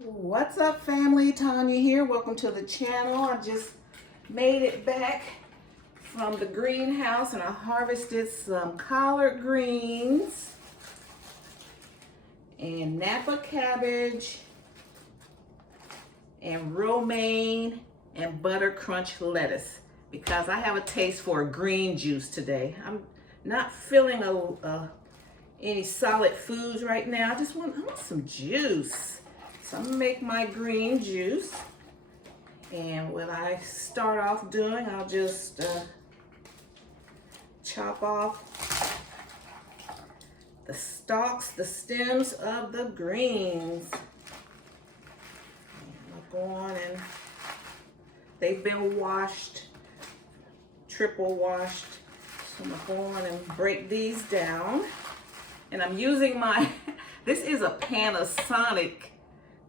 What's up, family? Tanya here. Welcome to the channel. I just made it back from the greenhouse and I harvested some collard greens and Napa cabbage and romaine and butter crunch lettuce because I have a taste for a green juice today. I'm not feeling any solid foods right now. I want some juice. So I'm gonna make my green juice. And what I start off doing, I'll just chop off the stalks, the stems of the greens. I'll go on and they've been washed, triple washed. So I'm gonna go on and break these down. And I'm using this is a Panasonic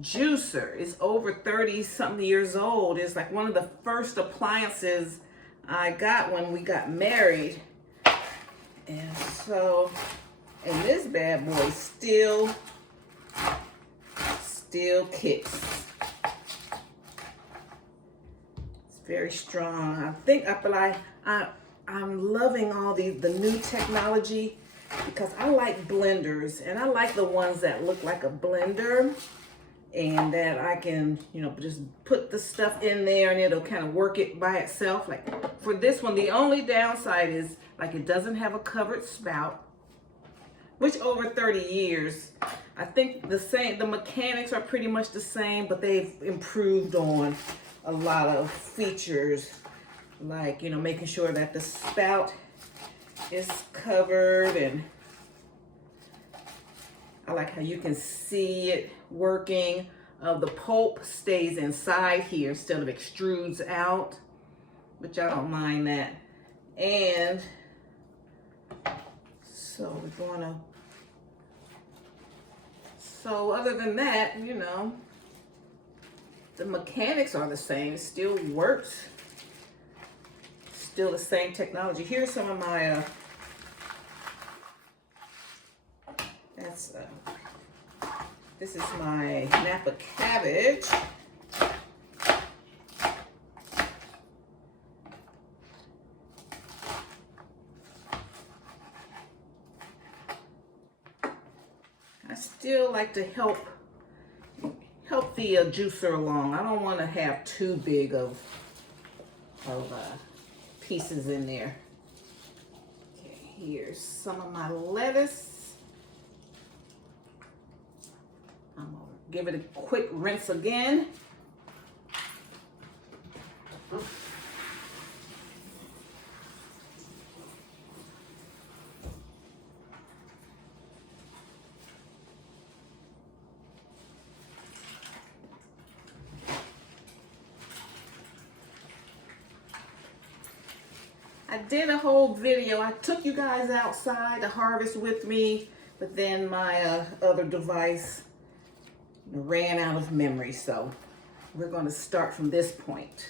juicer. It's over 30 something years old. It's like one of the first appliances I got when we got married. And this bad boy still kicks. It's very strong. I'm loving all the new technology because I like blenders and I like the ones that look like a blender and that I can, just put the stuff in there and it'll kind of work it by itself. Like for this one, the only downside is like it doesn't have a covered spout, which over 30 years, I think the mechanics are pretty much the same, but they've improved on a lot of features, like, making sure that the spout is covered, and I like how you can see it working. The pulp stays inside here instead of extrudes out, which I don't mind that. And so other than that, the mechanics are the same. It still works. Still the same technology. Here's some of my this is my Napa cabbage. I still like to help the juicer along. I don't want to have too big of pieces in there. Okay, here's some of my lettuce. I'm gonna give it a quick rinse again. I did a whole video. I took you guys outside to harvest with me, but then my other device ran out of memory, so we're going to start from this point.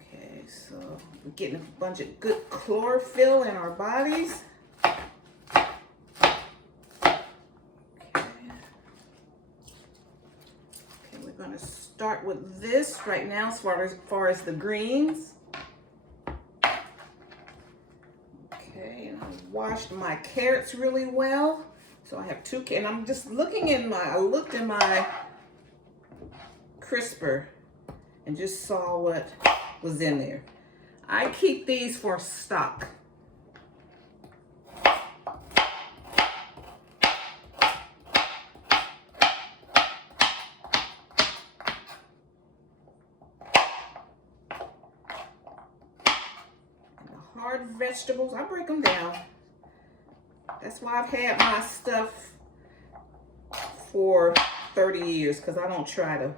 Okay, so we're getting a bunch of good chlorophyll in our bodies. Okay, we're going to start with this right now as far as the greens. Okay, and I washed my carrots really well. So I have two, and I'm just looking I looked in my crisper and just saw what was in there. I keep these for stock. And the hard vegetables, I break them down. That's why I've had my stuff for 30 years, because I don't try to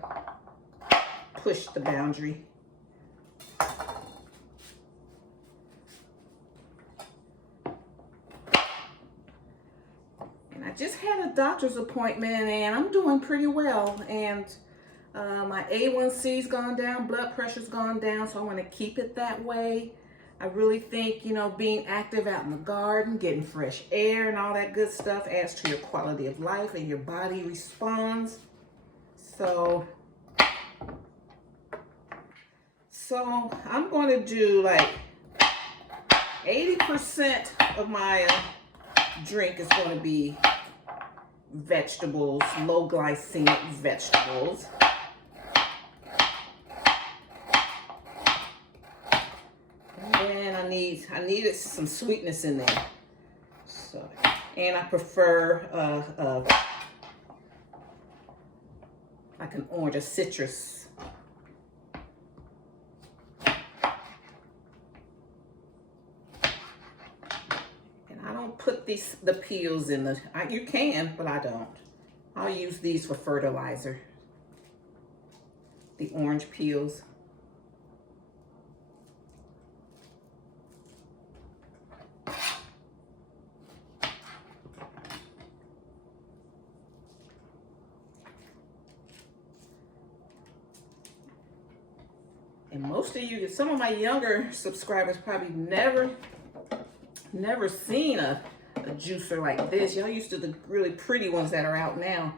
push the boundary. And I just had a doctor's appointment and I'm doing pretty well. And my A1C's gone down, blood pressure's gone down, so I want to keep it that way. I really think, being active out in the garden, getting fresh air and all that good stuff adds to your quality of life and your body responds. So I'm going to do like 80% of my drink is going to be vegetables, low glycemic vegetables. And then I needed some sweetness in there. So, and I prefer like an orange, a citrus. Put the peels in you can, but I don't. I'll use these for fertilizer. The orange peels. And most of you, some of my younger subscribers probably never seen a juicer like this. Y'all used to the really pretty ones that are out now.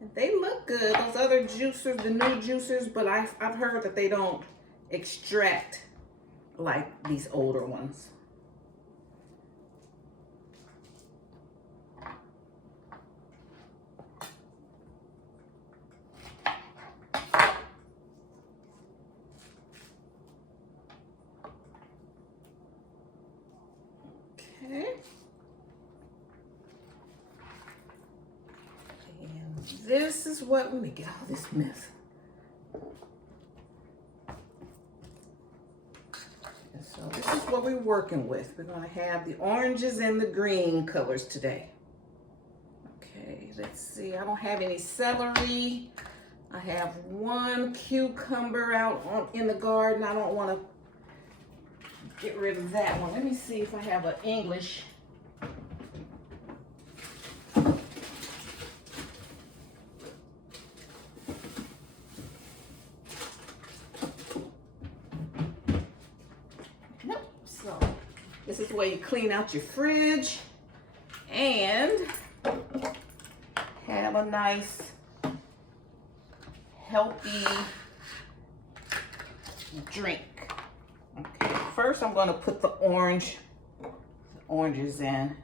And they look good, those other juicers, the new juicers, but I've heard that they don't extract like these older ones. Okay. And this is what, let me get all this mess. And so this is what we're working with. We're going to have the oranges and the green colors today. Okay, let's see. I don't have any celery. I have one cucumber out in the garden. I don't want to get rid of that one. Let me see if I have an English. Nope. So this is where you clean out your fridge and have a nice, healthy drink. Okay, first I'm going to put the oranges in.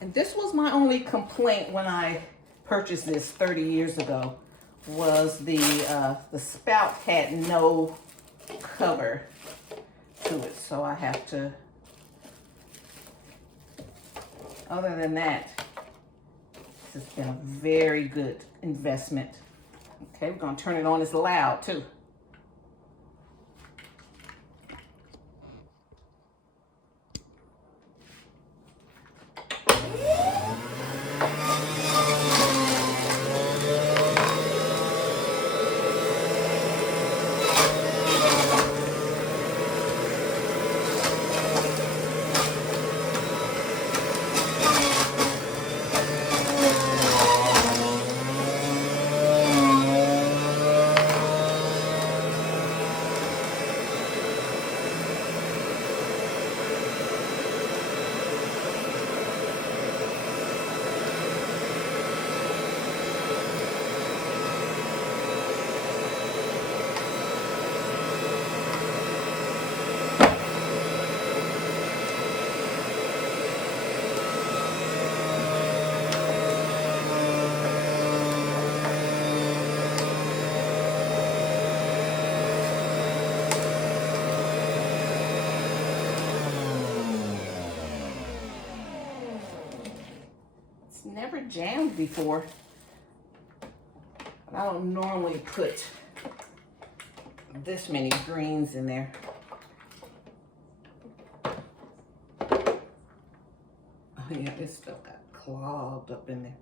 And this was my only complaint when I purchased this 30 years ago, was the spout had no cover to it. So I have to, other than that, this has been a very good investment. Okay, we're gonna turn it on. It's loud too. Never jammed before. I don't normally put this many greens in there. Oh yeah, this stuff got clogged up in there.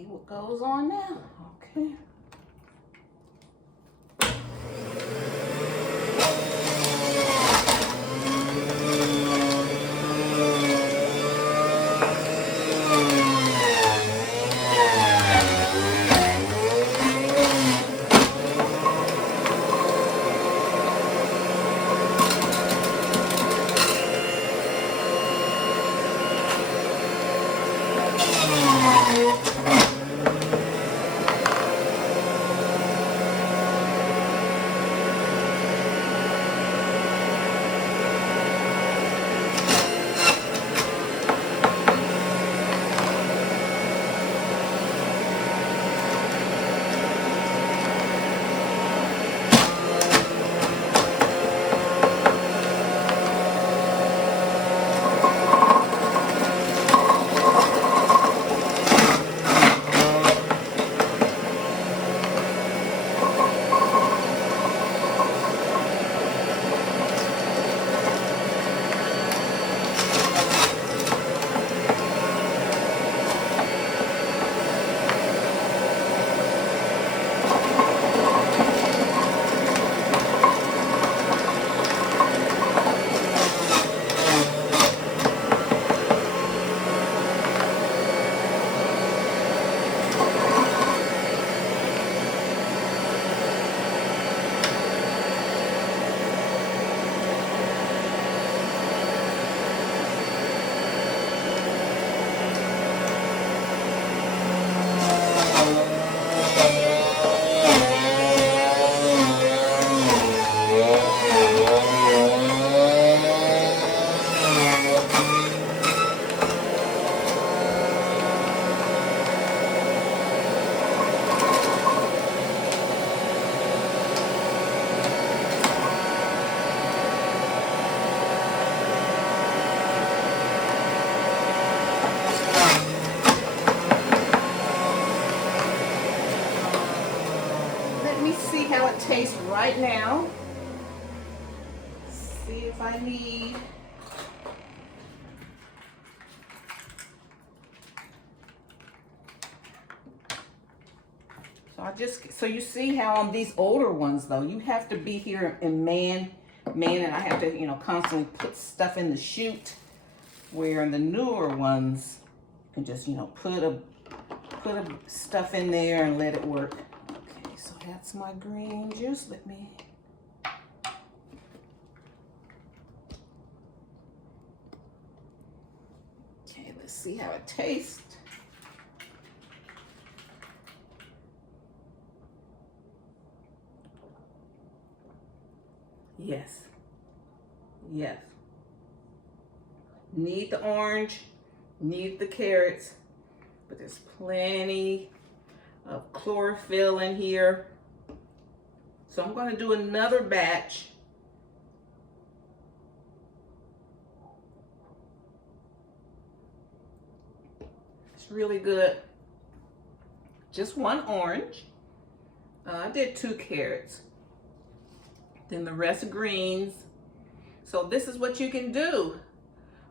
see what goes on now. Okay. Let me see how it tastes right now. See if I need. So you see how on these older ones though, you have to be here and man, and I have to, constantly put stuff in the chute. Where in the newer ones, you can just, put a stuff in there and let it work. Okay, so that's my green juice. Let me. Okay, let's see how it tastes. Yes. Yes. Need the orange, need the carrots, but there's plenty of chlorophyll in here. So I'm going to do another batch. It's really good. Just one orange. I did 2 carrots. Then the rest of greens. So this is what you can do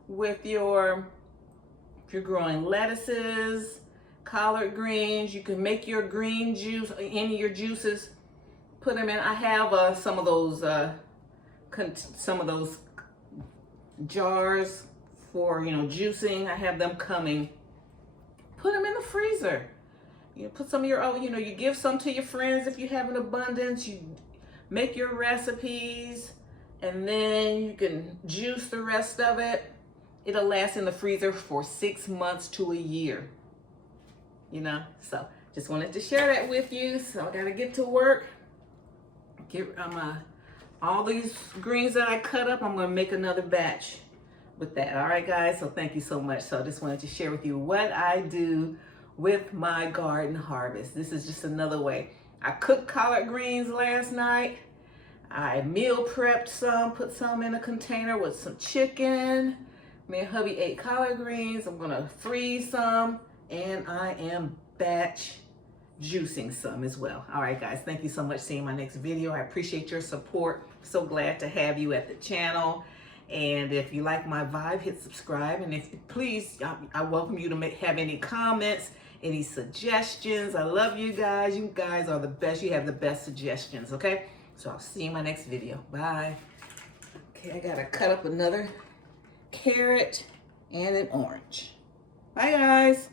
with if you're growing lettuces, collard greens. You can make your green juice, any of your juices, put them in. I have some of those jars for juicing. I have them coming. Put them in the freezer. You put some of your own. You give some to your friends if you have an abundance. You make your recipes, and then you can juice the rest of it. It'll last in the freezer for 6 months to a year. So just wanted to share that with you. So I gotta get to work. All these greens that I cut up, I'm gonna make another batch with that. All right, guys. So thank you so much. So I just wanted to share with you what I do with my garden harvest. This is just another way. I cooked collard greens last night. I meal prepped some, put some in a container with some chicken. Me and hubby ate collard greens. I'm gonna freeze some, and I am batch juicing some as well. All right, guys, thank you so much for seeing my next video. I appreciate your support. So glad to have you at the channel. And if you like my vibe, hit subscribe. And if please, I welcome you to have any comments, any suggestions. I love you guys. You guys are the best. You have the best suggestions, okay? So I'll see you in my next video. Bye. Okay, I gotta cut up another carrot and an orange. Bye, guys.